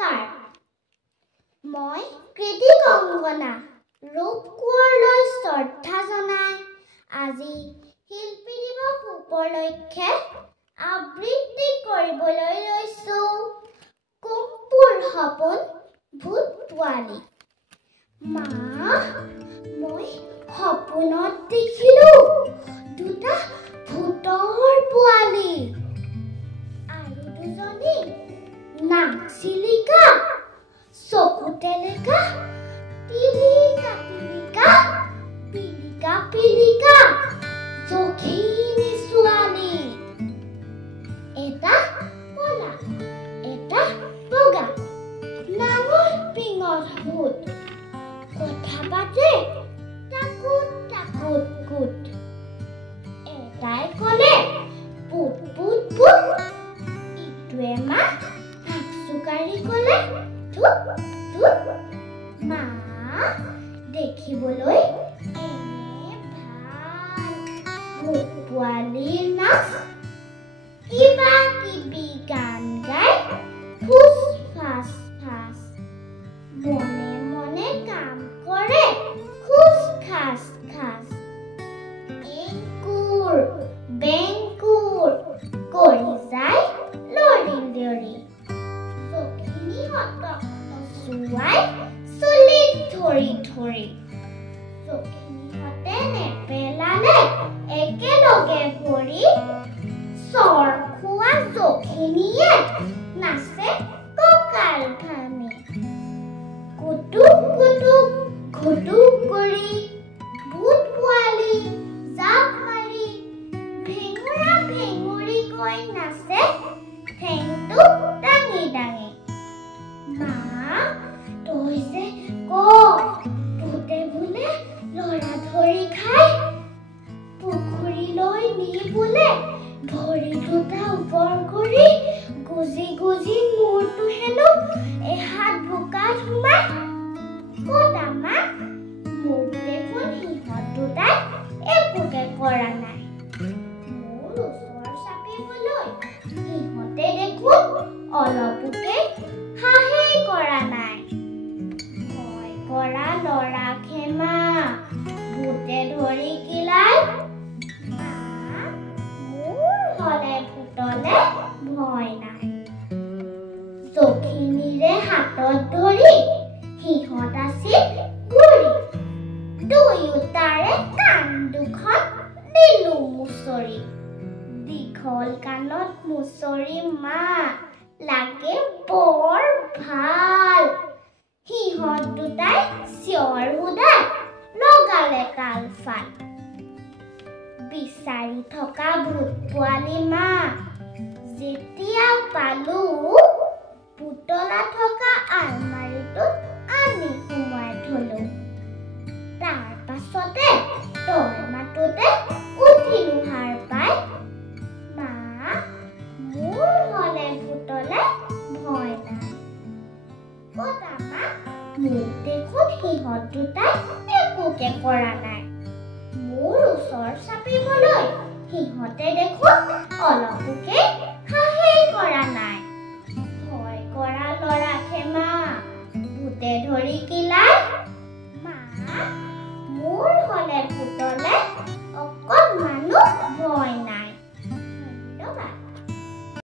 নমস্কাৰ মই কৃতি কংগনা ৰূপকোঁৱৰলৈ শ্ৰদ্ধা জনাই আজি শিল্পী দিৱস উপলক্ষে আবৃত্তি কৰিবলৈ লৈছো কুম্পুৰ সপোন ভূত পোৱালি মা মই সপোনত দেখিলো দুটা ভূতৰ পোৱালি আৰু দুজনী নাক চিলিকা চকুতে লেকা টিলিকা টিলিকা পিলিকা পিলিকা জখিনী ছোৱালী এটা কলা এটা বগা নাঙল পিঙত ভূত কথা পাতে টাকুট টাকুট কুট এটাই কলে পুত পুত পুত ইটোৱে মা চুকাৰি কলে ধুত ধুত মা দেখিবলৈ এনে ভাল ভূত পোৱালিৰ নাচ কিবা কিবি গান গাই ফুচ ফাচ ফাচ মনে মনে কাম কৰে খুচ খাচ খাচ এংকুৰ বেংকুৰ কৰি যায় লৰি লৰি জখিনীহঁতক নচুৱাই চুলিত ধৰি ধৰি জখিনীহঁতে নেপেলালে একেলগে ভৰি চৰ খোৱা জখিনীয়ে নাচে কঁকাল ঘামি কুটুক কুটুক ঘুটুক কৰি ভূত পোৱালি জাপ মাৰি ভেঙুৰা ভেঙুৰি কৈ নাচে ঠেংটো দাঙি দাঙি মা তই যে ক ভূতে বোলে লৰা ধৰি খাই পুখুৰীলৈ নি বোলে ভৰি দুটা ওপৰ কৰি গুজি গুজি মূৰটো হেনো এহাত বোকাত সোমাই কতা মা মোক দেখোন সিহঁত দুটাই একোকে কৰা নাই মোৰ ওচৰ চাপিবলৈ সিহঁতে দেখোন অলপোকে হাঁহেই কৰা নাই ভয় কৰা লৰা খেমা ভূতে ধৰি কিলাই হলে ভূতলে ভয় নাই জখিনীৰে হাতত ধৰি সিহঁত আছিল ঘূৰি দুয়োটাৰে কাণ দুখন দিলো মুচৰি দীঘল কাণত মুচৰি মা লাগে বৰ ভাল সিহঁত দুটাই চিঞৰ উদাই লগালে তাল ফাল বিচাৰি থকা ভূত পোৱালি মা যেতিয়া পালো পুতলা থকা আলমাৰিটোত আনি সোমাই থলো তাৰ পাছতে তই মাতোতে উঠিলো হাৰ পাই মা মোৰ হলে ভূতলে ভয় নাই কতা মা মোক দেখোন সিহঁত দুটাই একোকে কৰা নাই মোৰ ওচৰ চাপিবলৈ সিহঁতে দেখোন অলপোকে